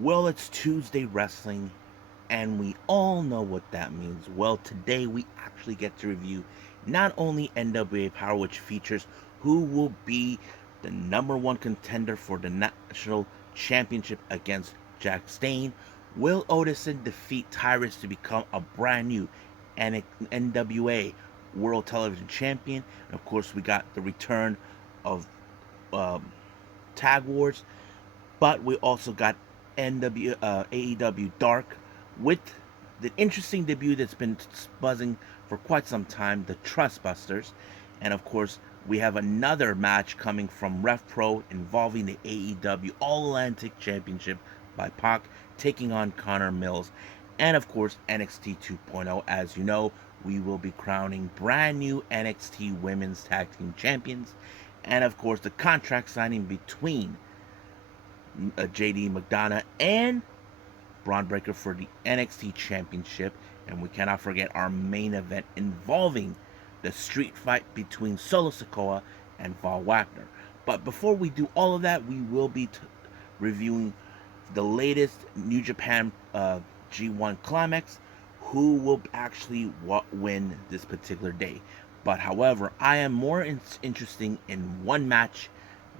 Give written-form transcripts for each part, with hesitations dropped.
Well, it's Tuesday wrestling, and we all know what that means. Well, today we actually get to review not only NWA Powerrr, which features who will be the number one contender for the national championship against Jack Stain. Will Odison defeat Tyrus to become a brand new NWA World Television Champion? And of course, we got the return of um, Tag Wars, but we also got AEW Dark with the interesting debut that's been buzzing for quite some time, the Trustbusters. And of course, we have another match coming from RevPro involving the AEW All Atlantic Championship by Pac taking on Connor Mills. And of course, NXT 2.0. As you know, we will be crowning brand new NXT Women's Tag Team Champions. And of course, the contract signing between JD McDonough and Braun Breaker for the NXT Championship. And we cannot forget our main event involving the street fight between Solo Sikoa and Von Wagner. But before we do all of that, we will be reviewing the latest New Japan G1 Climax, who will actually win this particular day. But however, I am more interested in one match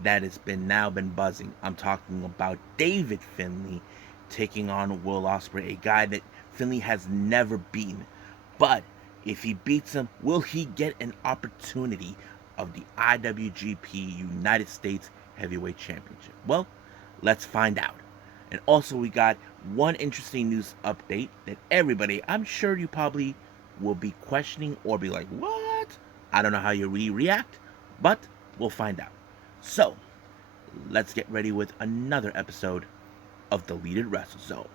that has been buzzing. I'm talking about David Finlay taking on Will Ospreay, a guy that Finlay has never beaten. But if he beats him, will he get an opportunity of the IWGP United States Heavyweight Championship? Well, let's find out. And also, we got one interesting news update that everybody, I'm sure you probably will be questioning or be like, what? I don't know how you react, but we'll find out. So, let's get ready with another episode of Deleted Wrestle Zone.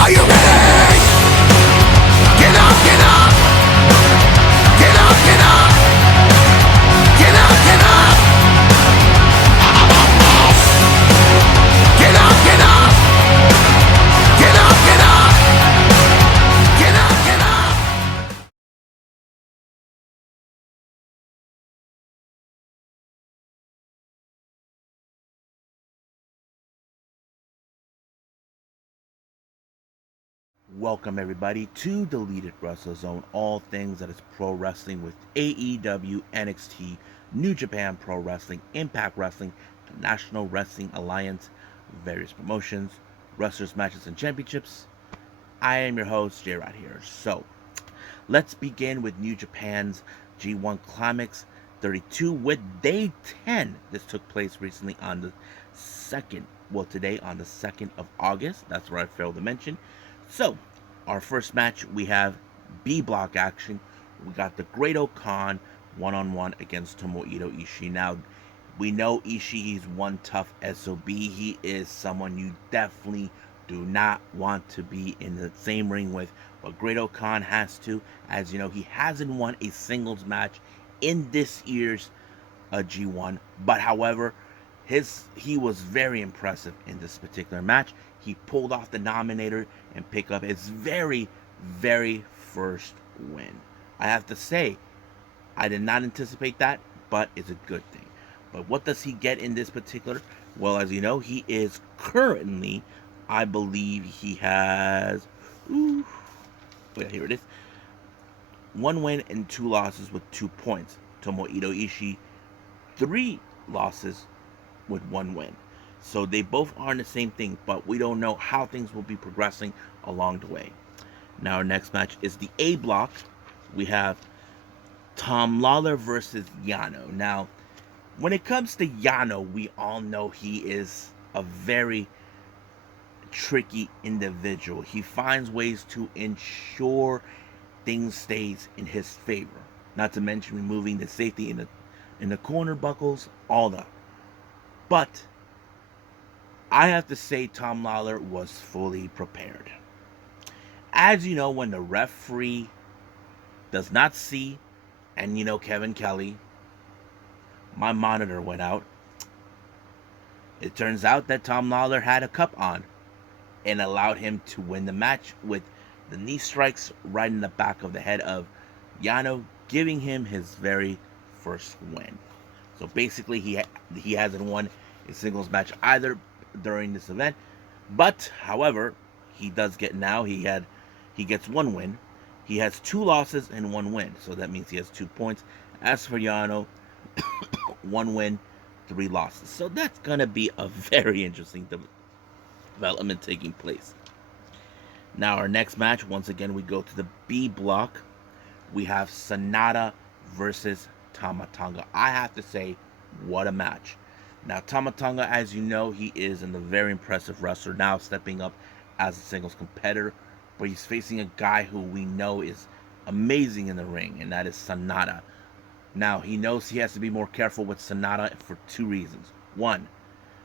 Are you ready? Get up, get up! Get up, get up! Get up, get up! Get up, get up! Get up, get up! Get up, get up! Welcome everybody to Deleted Wrestle Zone, all things that is pro wrestling with AEW, NXT, New Japan Pro Wrestling, Impact Wrestling, the National Wrestling Alliance, various promotions, wrestlers, matches, and championships. I am your host, J-Rod here. So, let's begin with New Japan's G1 Climax 32 with Day 10. This took place recently on the 2nd, today on the 2nd of August. That's where I failed to mention. So, our first match, we have B block action. We got the Great Khan one-on-one against Tomohiro Ishii. Now, we know Ishii's one tough SOB. He is someone you definitely do not want to be in the same ring with. But Great Khan has to. As you know, he hasn't won a singles match in this year's G1. But however, he was very impressive in this particular match. He pulled off the nominator and picked up his very, very first win. I have to say, I did not anticipate that, but it's a good thing. But what does he get in this particular? Well, as you know, he is currently, I believe he has, here it is, 1 win and 2 losses with 2 points. Tomohiro Ishii, 3 losses with 1 win. So they both are in the same thing, but we don't know how things will be progressing along the way. Now our next match is the A block. We have Tom Lawler versus Yano. Now, when it comes to Yano, we all know he is a very tricky individual. He finds ways to ensure things stays in his favor. Not to mention removing the safety in the corner buckles, all that. But I have to say Tom Lawler was fully prepared. As you know, when the referee does not see, and you know Kevin Kelly, my monitor went out. It turns out that Tom Lawler had a cup on and allowed him to win the match with the knee strikes right in the back of the head of Yano, giving him his very first win. So basically, he hasn't won a singles match either during this event, but however, he does get now. He gets one win. He has 2 losses and 1 win, so that means he has 2 points. As for Yano, 1 win, 3 losses. So that's gonna be a very interesting development taking place. Now our next match, once again, we go to the B block. We have Sonata versus Tama Tonga. I have to say, what a match. Now, Tama Tonga, as you know, he is a very impressive wrestler, now stepping up as a singles competitor, but he's facing a guy who we know is amazing in the ring, and that is Sonata. Now, he knows he has to be more careful with Sonata for 2 reasons. 1,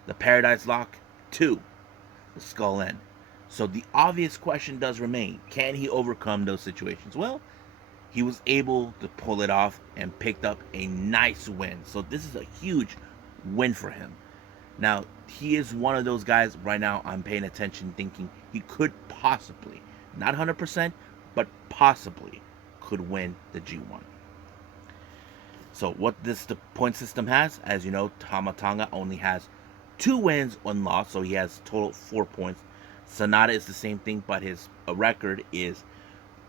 the Paradise Lock. 2, the Skull End. So the obvious question does remain, can he overcome those situations? Well, he was able to pull it off and picked up a nice win. So this is a huge win for him. Now, he is one of those guys right now I'm paying attention, thinking he could possibly, not 100%, but possibly could win the G1. So what the point system has, as you know, Tama Tonga only has 2 wins, 1 loss, so he has total 4 points. Sonata is the same thing, but his record is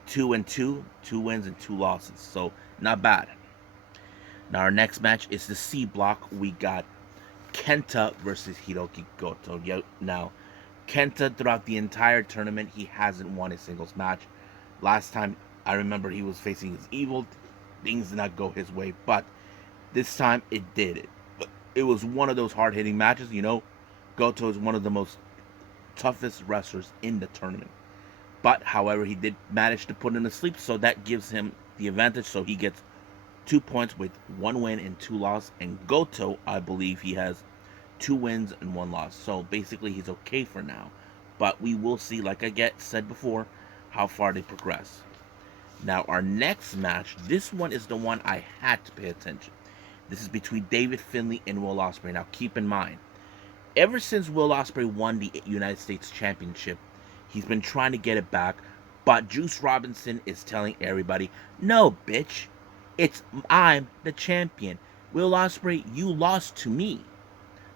2-2, 2 wins and 2 losses. So not bad. Now our next match is the C block. We got Kenta versus Hiroki Goto. Now, Kenta throughout the entire tournament, he hasn't won a singles match. Last time I remember he was facing his Evil. Things did not go his way, but this time it did. It was one of those hard-hitting matches. You know, Goto is one of the most toughest wrestlers in the tournament. But, however, he did manage to put him to sleep, so that gives him the advantage. So he gets 2 points with 1 win and 2 losses. And Goto, I believe he has 2 wins and 1 loss. So basically, he's okay for now. But we will see, like I said before, how far they progress. Now, our next match, this one is the one I had to pay attention. This is between David Finlay and Will Ospreay. Now, keep in mind, ever since Will Ospreay won the United States Championship, he's been trying to get it back, but Juice Robinson is telling everybody, no, bitch, I'm the champion. Will Ospreay, you lost to me.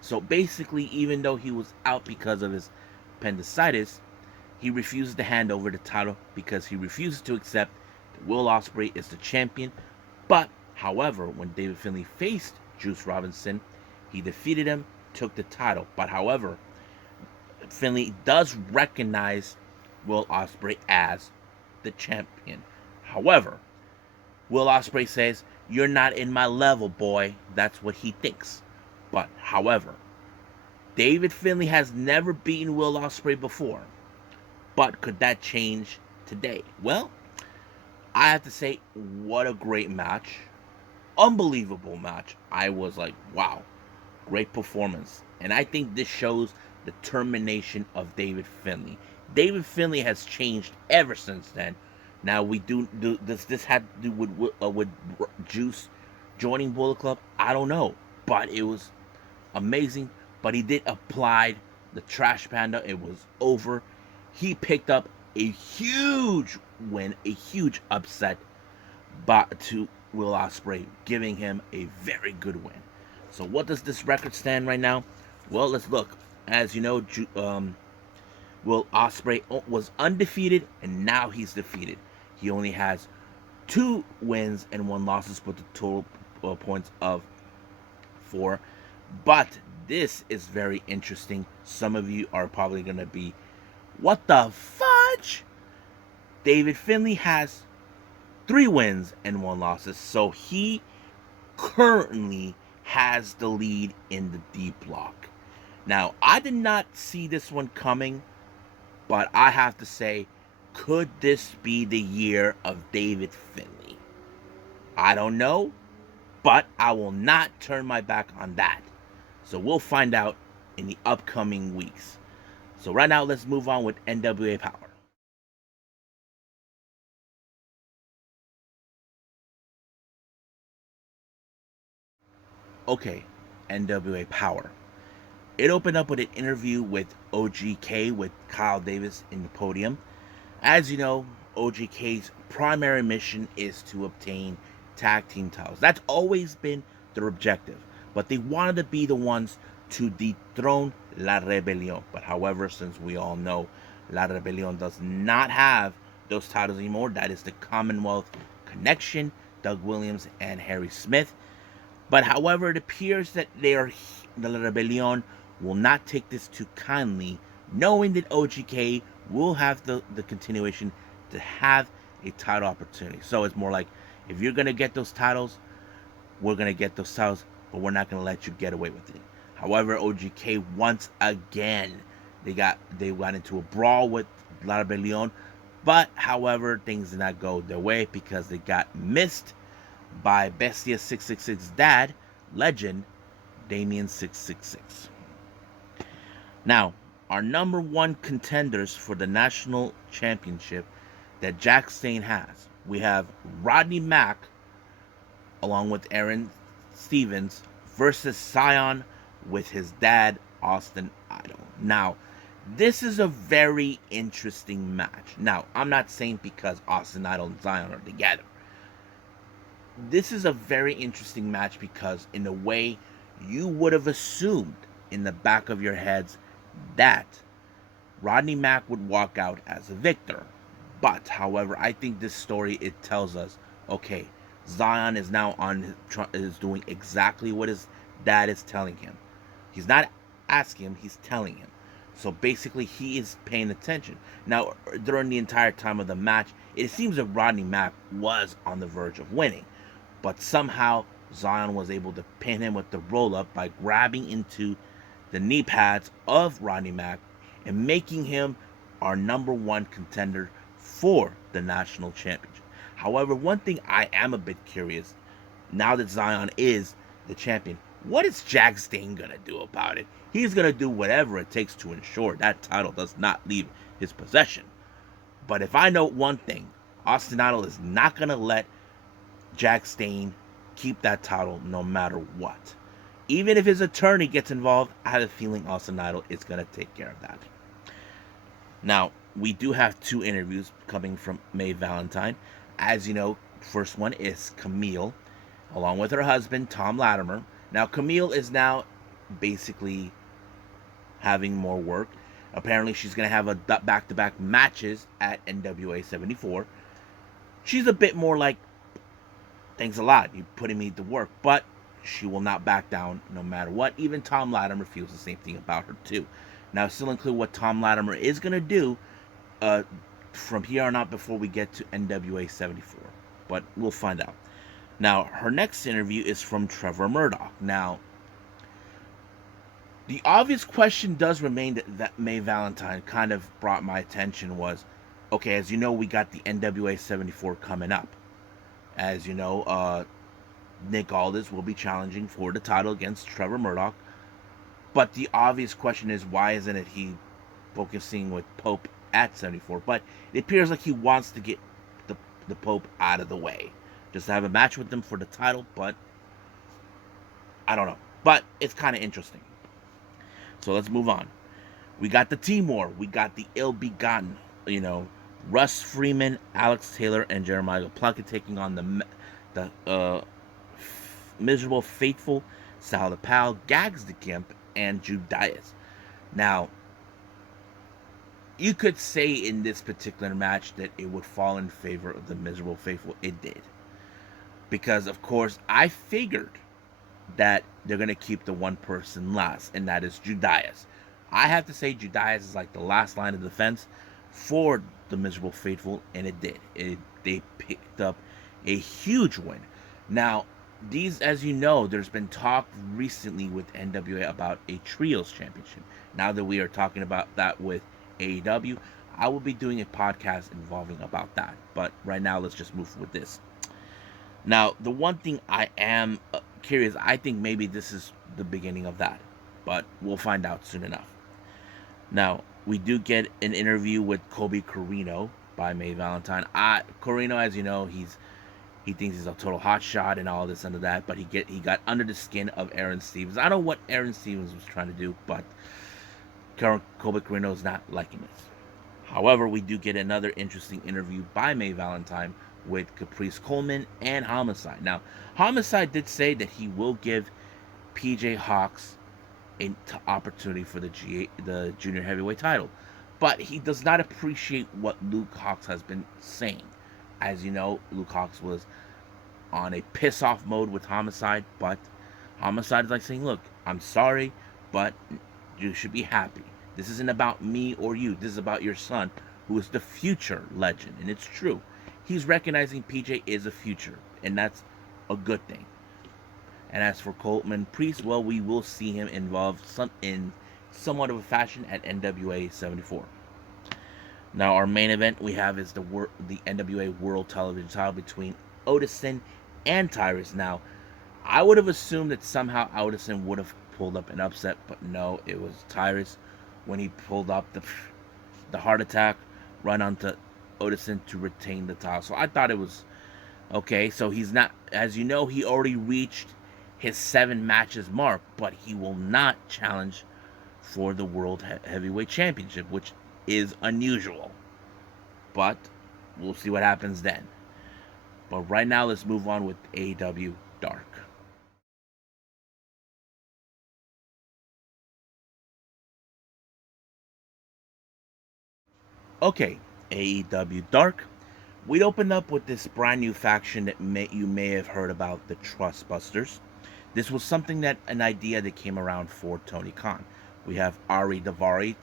So basically, even though he was out because of his appendicitis, he refuses to hand over the title because he refuses to accept that Will Ospreay is the champion. But, however, when David Finlay faced Juice Robinson, he defeated him, took the title. But, however, Finlay does recognize Will Ospreay as the champion. However, Will Ospreay says, you're not in my level, boy. That's what he thinks. But, however, David Finlay has never beaten Will Ospreay before. But could that change today? Well, I have to say, what a great match. Unbelievable match. I was like, wow, great performance. And I think this shows the termination of David Finlay. David Finlay has changed ever since then. Now, we do this had to do with Juice joining Bullet Club? I don't know. But it was amazing. But he did apply the Trash Panda. It was over. He picked up a huge win, a huge upset to Will Ospreay, giving him a very good win. So what does this record stand right now? Well, let's look. As you know, Will Ospreay was undefeated, and now he's defeated. He only has 2 wins and 1 losses, with the total points of 4. But this is very interesting. Some of you are probably going to be, what the fudge? David Finlay has 3 wins and 1 losses, so he currently has the lead in the D block. Now, I did not see this one coming, but I have to say, could this be the year of David Finlay? I don't know, but I will not turn my back on that. So we'll find out in the upcoming weeks. So right now, let's move on with NWA Powerrr. Okay, NWA Powerrr. It opened up with an interview with OGK with Kyle Davis in the podium. As you know, OGK's primary mission is to obtain tag team titles. That's always been their objective. But they wanted to be the ones to dethrone La Rebelión. But however, since we all know La Rebelión does not have those titles anymore, that is the Commonwealth Connection, Doug Williams and Harry Smith. But however, it appears that the La Rebelión will not take this too kindly, knowing that OGK will have the continuation to have a title opportunity. So it's more like, if you're going to get those titles, we're going to get those titles, but we're not going to let you get away with it. However, OGK once again, they got into a brawl with La Rebelión, but however, things did not go their way because they got missed by Bestia 666 dad, legend Damien 666. Now, our number one contenders for the national championship that Jack Stain has, we have Rodney Mack along with Aaron Stevens versus Zion with his dad, Austin Idol. Now, this is a very interesting match. Now, I'm not saying because Austin Idol and Zion are together. This is a very interesting match because in a way you would have assumed in the back of your heads that Rodney Mack would walk out as a victor. But, however, I think this story, it tells us, okay, Zion is now is doing exactly what his dad is telling him. He's not asking him, he's telling him. So basically, he is paying attention. Now, during the entire time of the match, it seems that Rodney Mack was on the verge of winning. But somehow, Zion was able to pin him with the roll-up by grabbing into the knee pads of Rodney Mack and making him our number one contender for the national championship. However, one thing I am a bit curious, now that Zion is the champion, what is Jack Stain going to do about it? He's going to do whatever it takes to ensure that title does not leave his possession. But if I know one thing, Austin Idol is not going to let Jack Stain keep that title no matter what. Even if his attorney gets involved, I have a feeling Austin Idol is going to take care of that. Now, we do have two interviews coming from May Valentine. As you know, first one is Camille, along with her husband, Tom Latimer. Now, Camille is now basically having more work. Apparently, she's going to have a back-to-back matches at NWA 74. She's a bit more like, thanks a lot, you're putting me to work. But she will not back down no matter what. Even Tom Latimer feels the same thing about her, too. Now, still unclear what Tom Latimer is going to do from here on out before we get to NWA 74. But we'll find out. Now, her next interview is from Trevor Murdoch. Now, the obvious question does remain that May Valentine kind of brought my attention was, okay, as you know, we got the NWA 74 coming up. As you know, Nick Aldis will be challenging for the title against Trevor Murdoch. But the obvious question is, why isn't it he focusing with Pope at 74? But it appears like he wants to get the Pope out of the way. Just to have a match with them for the title, but I don't know. But it's kind of interesting. So let's move on. We got the Team War. We got the ill-begotten, Russ Freeman, Alex Taylor, and Jeremiah Plunkett taking on the Miserable Faithful, Sal the Pal, Gags the Gimp, and Judas. Now, you could say in this particular match that it would fall in favor of the Miserable Faithful. It did. Because, of course, I figured that they're going to keep the one person last, and that is Judas. I have to say Judas is like the last line of defense for the Miserable Faithful, and it did. They picked up a huge win. Now, these, as you know, there's been talk recently with NWA about a Trios Championship. Now that we are talking about that with AEW, I will be doing a podcast involving about that. But right now, let's just move with this. Now, the one thing I am curious, I think maybe this is the beginning of that. But we'll find out soon enough. Now, we do get an interview with Kobe Carino by May Valentine. Carino, as you know, he thinks he's a total hotshot and all this and that, but he got under the skin of Aaron Stevens. I don't know what Aaron Stevens was trying to do, but Kobe Carino is not liking this. However, we do get another interesting interview by May Valentine with Caprice Coleman and Homicide. Now, Homicide did say that he will give PJ Hawks an opportunity for the junior heavyweight title, but he does not appreciate what Luke Hawks has been saying. As you know, Luke Hawks was on a piss off mode with Homicide, but Homicide is like saying, "Look, I'm sorry, but you should be happy. This isn't about me or you. This is about your son, who is the future legend." And it's true. He's recognizing PJ is a future, and that's a good thing. And as for Coleman Priest, well, we will see him involved in somewhat of a fashion at NWA 74. Now, our main event we have is the NWA World Television title between Odison and Tyrus. Now, I would have assumed that somehow Odison would have pulled up an upset, but no, it was Tyrus when he pulled up the heart attack run onto Odison to retain the title. So I thought it was okay. So he's not, as you know, he already reached his 7 matches mark, but he will not challenge for the World Heavyweight Championship, which is unusual. But we'll see what happens then. But right now, let's move on with AEW Dark. Okay, AEW Dark. We opened up with this brand new faction that you may have heard about, the Trustbusters. This was an idea that came around for Tony Khan. We have Ari Daivari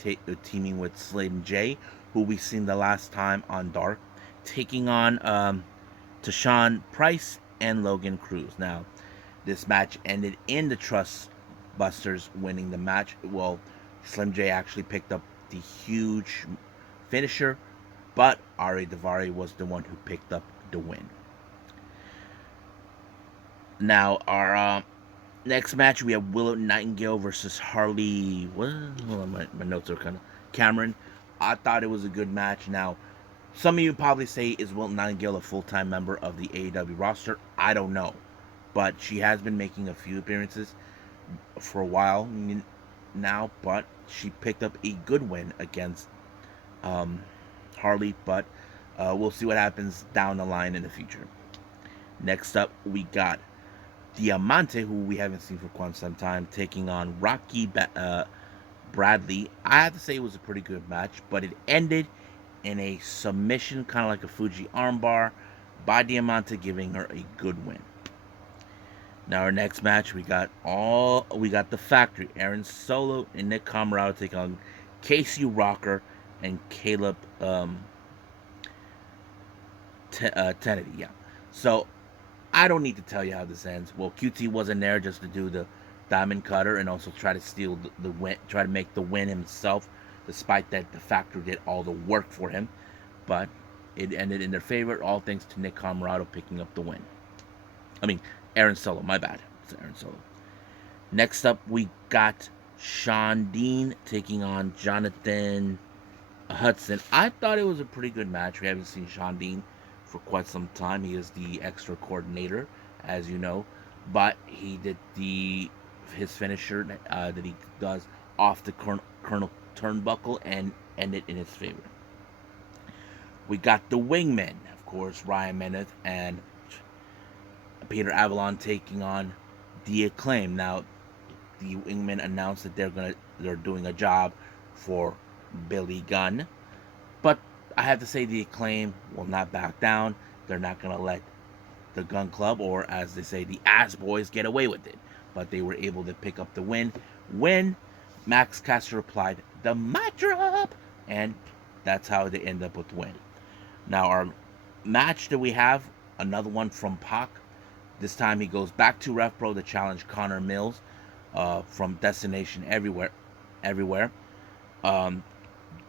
teaming with Slim J, who we seen the last time on Dark, taking on Tashawn Price and Logan Cruz. Now, this match ended in the Trustbusters winning the match. Well, Slim J actually picked up the huge finisher, but Ari Daivari was the one who picked up the win. Now, our next match, we have Willow Nightingale versus Harley. What? Hold on, my notes are kind of Cameron. I thought it was a good match. Now, some of you probably say, is Willow Nightingale a full-time member of the AEW roster? I don't know, but she has been making a few appearances for a while now. But she picked up a good win against Harley. But we'll see what happens down the line in the future. Next up, we got Diamante, who we haven't seen for quite some time, taking on Rocky Bradley. I have to say it was a pretty good match, but it ended in a submission, kind of like a Fuji armbar, by Diamante, giving her a good win. Now our next match, we got the Factory, Aaron Solo and Nick Comoroto taking on Casey Rocker and Caleb Kennedy. Yeah. So I don't need to tell you how this ends. Well, QT wasn't there just to do the diamond cutter and also try to steal the win, try to make the win himself, despite that the Factory did all the work for him. But it ended in their favor, all thanks to Nick Comoroto picking up the win. I mean, Aaron Solo, my bad. It's Aaron Solo. Next up, we got Sean Dean taking on Jonathan Hudson. I thought it was a pretty good match. We haven't seen Sean Dean for quite some time. He is the extra coordinator, as you know, but he did his finisher that he does off the Colonel Turnbuckle and ended in his favor. We got the Wingmen, of course, Ryan Meneth and Peter Avalon taking on the Acclaim. Now, the Wingmen announced that they're doing a job for Billy Gunn, but I have to say the Acclaim will not back down. They're not going to let the Gun Club, or as they say, the Ass Boys, get away with it. But they were able to pick up the win when Max Caster applied the mic drop, and that's how they end up with the win. Now our match that we have, another one from Pac. This time he goes back to RevPro to challenge Connor Mills from Destination Everywhere.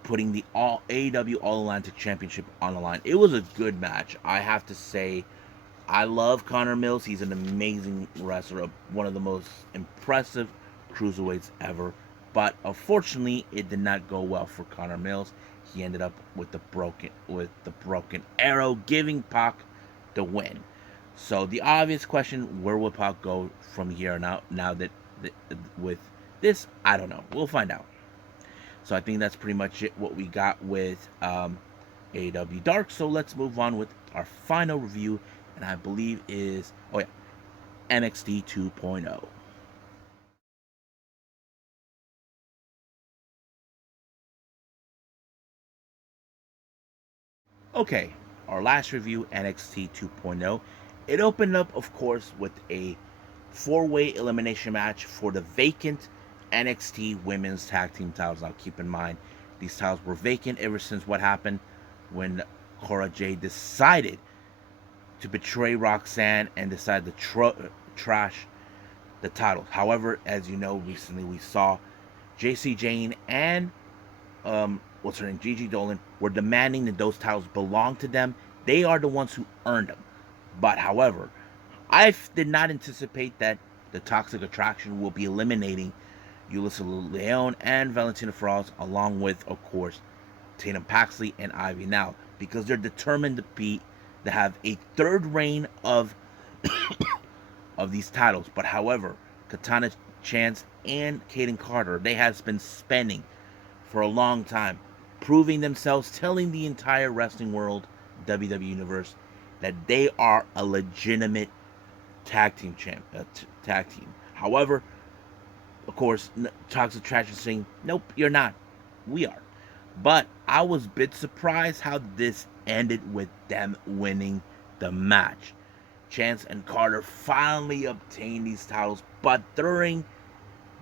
Putting the AEW All Atlantic Championship on the line. It was a good match. I have to say, I love Connor Mills. He's an amazing wrestler, one of the most impressive cruiserweights ever. But unfortunately, it did not go well for Connor Mills. He ended up with the broken arrow, giving Pac the win. So the obvious question: where will Pac go from here now? Now that with this, I don't know. We'll find out. So I think that's pretty much it. What we got with AEW Dark. So let's move on with our final review, and I believe is NXT 2.0. Okay, our last review, NXT 2.0. It opened up, of course, with a four-way elimination match for the vacant NXT Women's Tag Team titles. Now, keep in mind, these titles were vacant ever since what happened when Cora Jade decided to betray Roxanne and decided to trash the titles. However, as you know, recently we saw JC Jane and what's her name, Gigi Dolan, were demanding that those titles belong to them. They are the ones who earned them. But however, I did not anticipate that the Toxic Attraction will be eliminating Yulisa Leon and Valentina Feroz, along with, of course, Tatum Paxley and Ivy Now, because they're determined to have a third reign of of these titles. But however, Katana Chance and Kaden Carter, they have been spending for a long time, proving themselves, telling the entire wrestling world, WWE Universe, that they are a legitimate tag team tag team. However, of course, Toxic Attraction saying, "Nope, you're not. We are." But I was a bit surprised how this ended with them winning the match. Chance and Carter finally obtained these titles, but during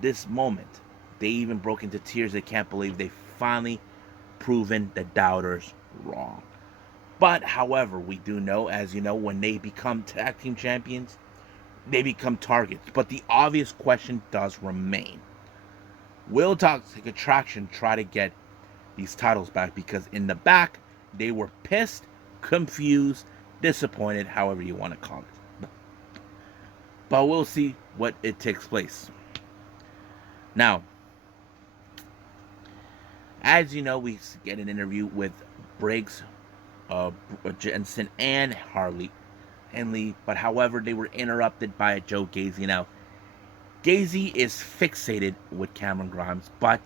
this moment, they even broke into tears. They can't believe they finally proven the doubters wrong. But however, we do know, as you know, when they become tag team champions, they become targets. But the obvious question does remain. Will Toxic Attraction try to get these titles back? Because in the back, they were pissed, confused, disappointed, however you want to call it. But we'll see what it takes place. Now, as you know, we get an interview with Briggs, Jensen, and Henley, but however, they were interrupted by Joe Gacy. Now, Gacy is fixated with Cameron Grimes, but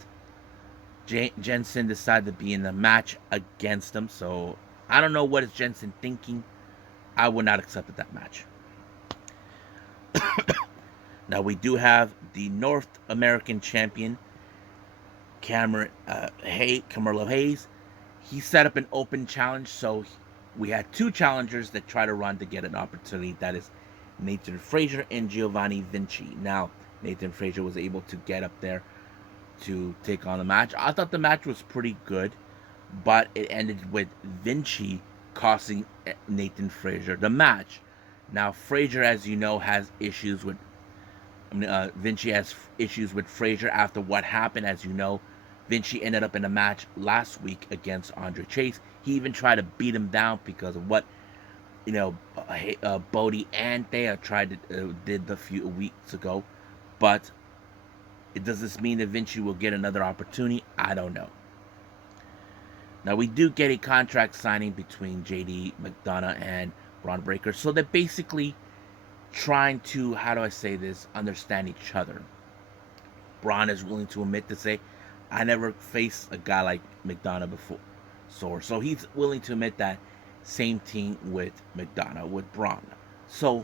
Jensen decided to be in the match against him, so I don't know what is Jensen thinking. I would not accept that match. Now, we do have the North American champion, Carmelo Hayes. He set up an open challenge, so we had two challengers that try to run to get an opportunity. That is Nathan Frazier and Giovanni Vinci. Now, Nathan Frazier was able to get up there to take on the match. I thought the match was pretty good, but it ended with Vinci costing Nathan Frazier the match. Now, Frazier, as you know, has issues with Vinci has issues with Frazier after what happened. As you know, Vinci ended up in a match last week against Andre Chase. He even tried to beat him down because of what Bodie and Thea did a few weeks ago. But does this mean that Vinci will get another opportunity? I don't know. Now, we do get a contract signing between JD McDonough and Braun Breaker, so they're basically trying to, how do I say this, understand each other. Braun is willing to admit to say, I never faced a guy like McDonough before. So he's willing to admit that. Same thing with McDonough, with Braun. So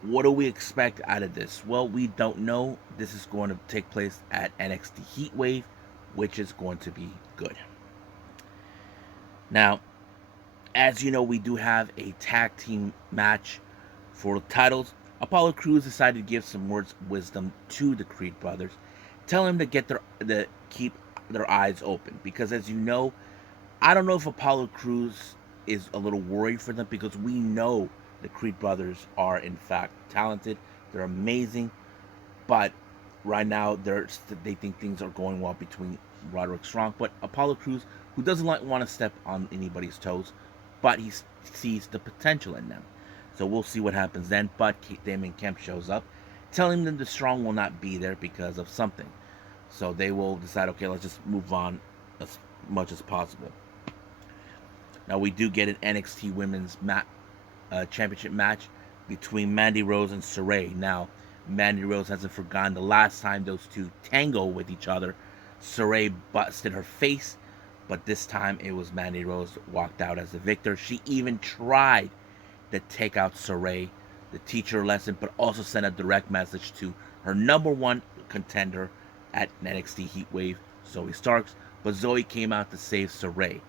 what do we expect out of this? Well, we don't know. This is going to take place at NXT Heatwave, which is going to be good. Now, as you know, we do have a tag team match for the titles. Apollo Crews decided to give some words of wisdom to the Creed brothers, tell them to keep their eyes open, because as you know, I don't know if Apollo Crews is a little worried for them, because we know the Creed brothers are in fact talented, they're amazing, but right now they think things are going well between Roderick Strong, but Apollo Crews, who doesn't want to step on anybody's toes, but he sees the potential in them. So we'll see what happens then. But Damon Kemp shows up, telling them the Strong will not be there because of something. So they will decide, okay, let's just move on as much as possible. Now, we do get an NXT Women's Championship match between Mandy Rose and Sarray. Now, Mandy Rose hasn't forgotten the last time those two tango with each other. Sarray busted her face but this time it was Mandy Rose walked out as the victor. She even tried to take out Saray, to teach her a lesson, but also sent a direct message to her number one contender at NXT Heatwave, Zoe Starks. But Zoe came out to save Saray.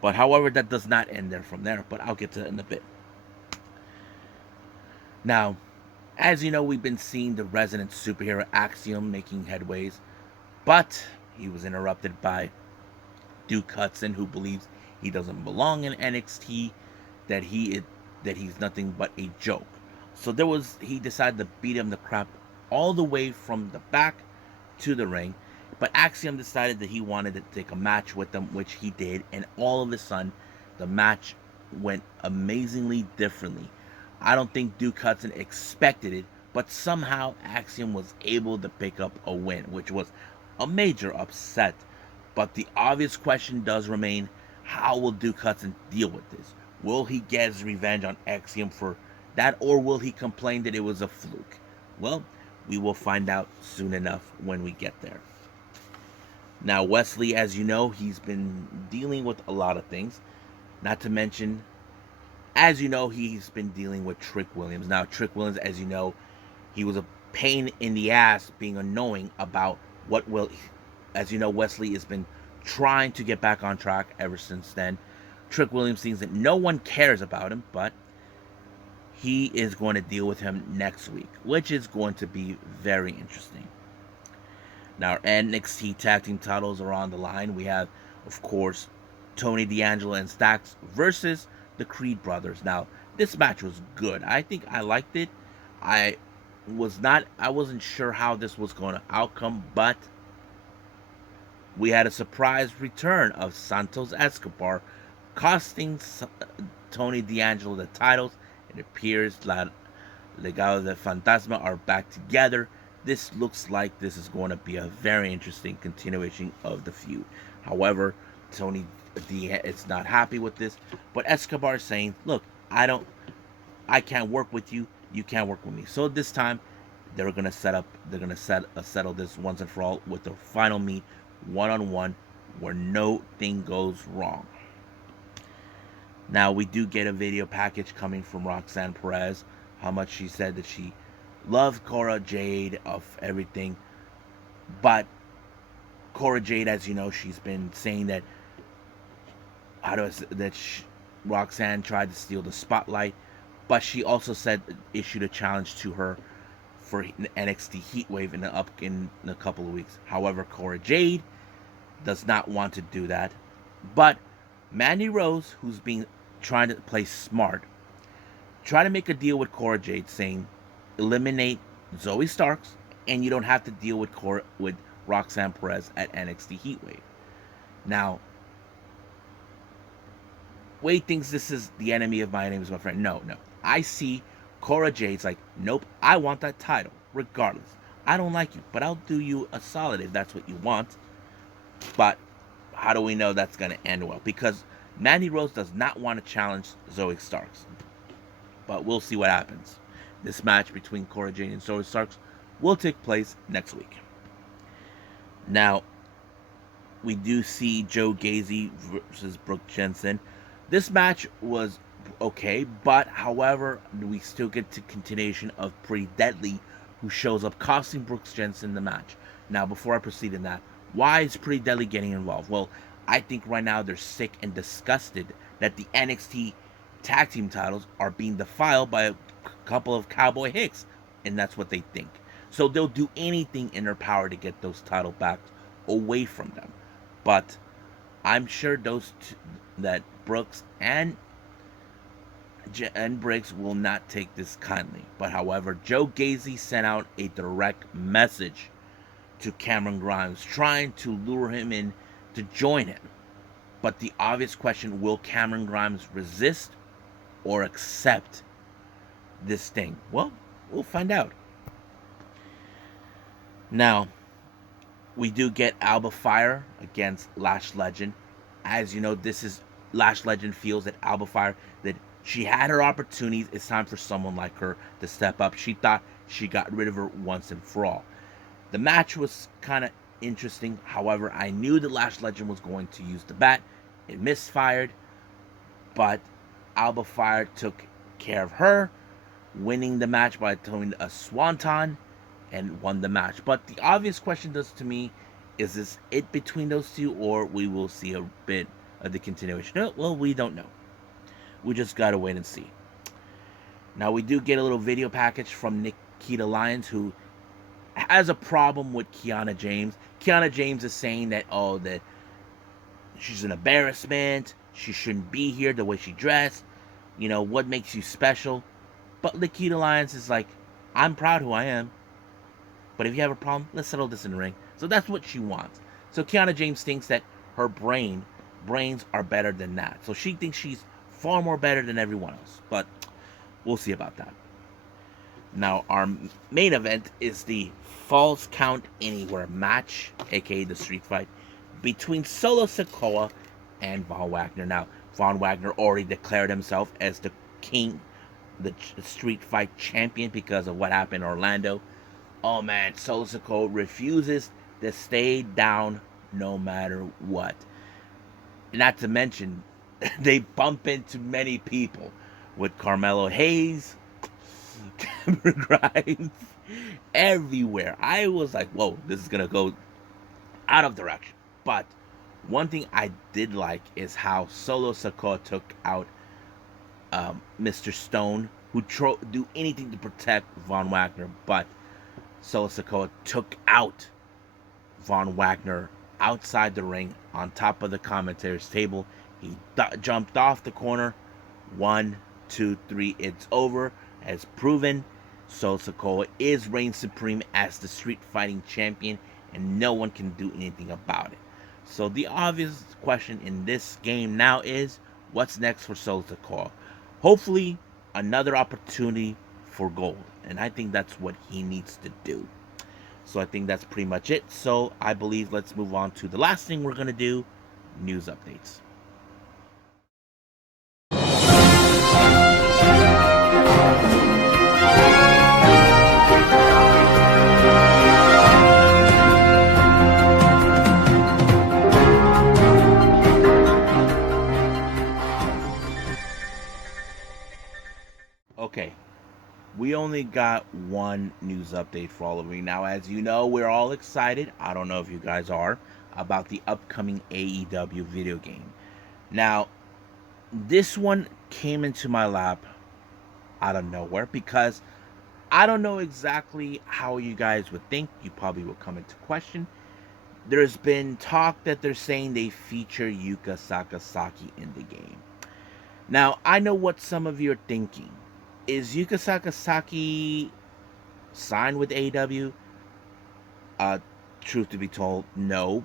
But however, that does not end there from there. But I'll get to that in a bit. Now, as you know, we've been seeing the resident superhero Axiom making headways, but he was interrupted by Duke Hudson, who believes he doesn't belong in NXT, that he's nothing but a joke. So he decided to beat him the crap all the way from the back to the ring. But Axiom decided that he wanted to take a match with them, which he did, and all of a sudden, the match went amazingly differently. I don't think Duke Hudson expected it, but somehow Axiom was able to pick up a win, which was a major upset. But the obvious question does remain, how will Duke Hudson deal with this? Will he get his revenge on Axiom for that, or will he complain that it was a fluke? Well, we will find out soon enough when we get there. Now, Wesley, as you know, he's been dealing with a lot of things. Not to mention, as you know, he's been dealing with Trick Williams. Now, Trick Williams, as you know, he was a pain in the ass, being annoying about what will... As you know, Wesley has been trying to get back on track ever since then. Trick Williams thinks that no one cares about him, but he is going to deal with him next week, which is going to be very interesting. Now, our NXT tag team titles are on the line. We have, of course, Tony D'Angelo and Stax versus the Creed brothers. Now, this match was good. I think I liked it. I wasn't sure how this was going to outcome, but we had a surprise return of Santos Escobar, costing Tony D'Angelo the titles. It appears Legado del Fantasma are back together. This looks like this is going to be a very interesting continuation of the feud. However, Tony D is not happy with this, but Escobar is saying, look, I can't work with you, you can't work with me. So this time they're gonna settle this once and for all with their final meet, one-on-one, where nothing goes wrong. Now, we do get a video package coming from Roxanne Perez, how much she said that she loved Cora Jade of everything. But Cora Jade, as you know, she's been saying that Roxanne tried to steal the spotlight, but she also issued a challenge to her for NXT Heatwave in a couple of weeks. However, Cora Jade does not want to do that. But Mandy Rose, who's trying to play smart, try to make a deal with Cora Jade, saying eliminate Zoe Starks, and you don't have to deal with Roxanne Perez at NXT Heatwave. Now, Wade thinks this is the enemy of my enemy is my friend. No. I see Cora Jade's like, nope, I want that title, regardless. I don't like you, but I'll do you a solid if that's what you want. But how do we know that's going to end well? Because Mandy Rose does not want to challenge Zoe Starks. But we'll see what happens. This match between Cora Jade and Zoe Starks will take place next week. Now, we do see Joe Gacy versus Brooke Jensen. This match was okay, but however, we still get to continuation of Pretty Deadly, who shows up costing Brooke Jensen the match. Now, before I proceed in that, why is Pretty Deadly getting involved? Well, I think right now they're sick and disgusted that the NXT tag team titles are being defiled by a couple of cowboy hicks, and that's what they think. So they'll do anything in their power to get those title back away from them. But I'm sure that Brooks and Briggs will not take this kindly. But however, Joe Gacy sent out a direct message to Cameron Grimes, trying to lure him in to join him. But the obvious question, will Cameron Grimes resist or accept this thing? Well, we'll find out. Now, we do get Alba Fire against Lash Legend. As you know, this is Lash Legend feels that Alba Fire, that she had her opportunities. It's time for someone like her to step up. She thought she got rid of her once and for all. The match was kind of interesting. However, I knew the Lash Legend was going to use the bat. It misfired, but Alba Fire took care of her, winning the match by throwing a swanton and won the match. But the obvious question does to me, is this it between those two, or we will see a bit of the continuation? Well, we don't know. We just gotta wait and see. Now, we do get a little video package from Nikita Lyons, who has a problem with Kiana James. Kiana James is saying that, that she's an embarrassment, she shouldn't be here the way she dressed, what makes you special? But Nikita Lyons is like, I'm proud who I am, but if you have a problem, let's settle this in the ring. So that's what she wants. So Kiana James thinks that her brains are better than that. So she thinks she's far more better than everyone else. But we'll see about that. Now, our main event is the Falls Count Anywhere match, aka the street fight, between Solo Sikoa and Von Wagner. Now, Von Wagner already declared himself as the king, the street fight champion, because of what happened in Orlando. Oh man, Solo Sikoa refuses to stay down no matter what. Not to mention, they bump into many people with Carmelo Hayes, Cameron Grimes, everywhere. I was like, whoa, this is going to go out of direction. But one thing I did like is how Solo Sikoa took out Mr. Stone, who do anything to protect Von Wagner, but Solo Sikoa took out Von Wagner outside the ring on top of the commentator's table. He jumped off the corner. 1, 2, 3, it's over. As proven, Solo Sikoa is reigning supreme as the street fighting champion, and no one can do anything about it. So the obvious question in this game now is, what's next for Solo Sikoa? Hopefully, another opportunity for gold. And I think that's what he needs to do. So I think that's pretty much it. So I believe let's move on to the last thing we're going to do, news updates. Okay, we only got one news update for all of you. Now, as you know, we're all excited, I don't know if you guys are, about the upcoming AEW video game. Now, this one came into my lap out of nowhere because I don't know exactly how you guys would think. You probably will come into question. There's been talk that they're saying they feature Yuka Sakazaki in the game. Now, I know what some of you are thinking. Is Yuka Sakazaki signed with AEW? Truth to be told, no.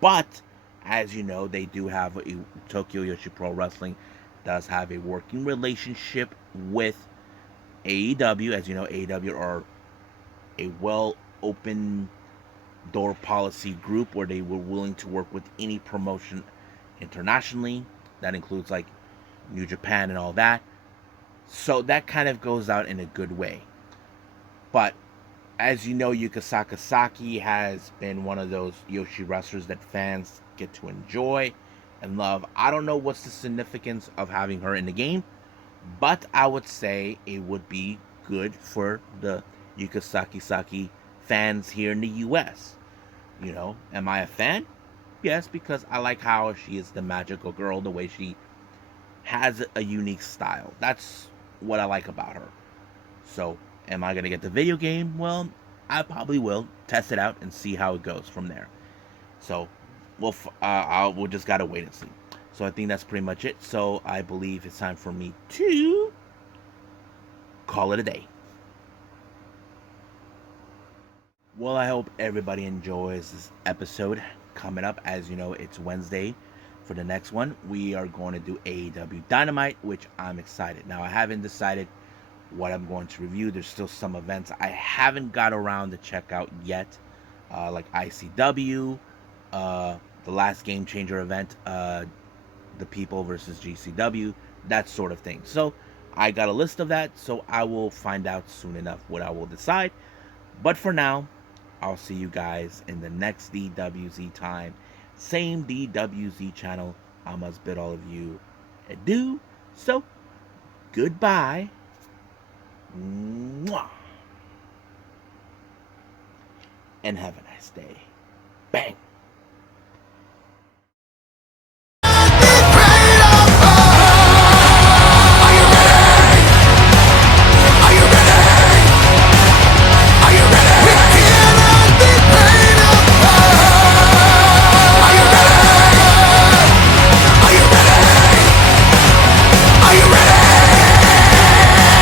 But, as you know, they do have Tokyo Yoshi Pro Wrestling does have a working relationship with AEW. As you know, AEW are a well-open door policy group where they were willing to work with any promotion internationally. That includes like New Japan and all that. So that kind of goes out in a good way. But as you know, Yuka Sakazaki has been one of those Yoshi wrestlers that fans get to enjoy and love. I don't know what's the significance of having her in the game, but I would say it would be good for the Yuka Sakazaki fans here in the US. Am I a fan? Yes, because I like how she is the magical girl, the way she has a unique style. That's what I like about her. So, am I going to get the video game? Well, I probably will test it out and see how it goes from there. So, we'll just got to wait and see. So, I think that's pretty much it. So, I believe it's time for me to call it a day. Well, I hope everybody enjoys this episode. Coming up, as you know, it's Wednesday. For the next one, we are going to do AEW Dynamite, which I'm excited. Now, I haven't decided what I'm going to review. There's still some events I haven't got around to check out yet, like ICW, the last Game Changer event, The People versus GCW, that sort of thing. So, I got a list of that, so I will find out soon enough what I will decide. But for now, I'll see you guys in the next DWZ time. Same DWZ channel. I must bid all of you adieu. So, goodbye. Mwah. And have a nice day. Bang.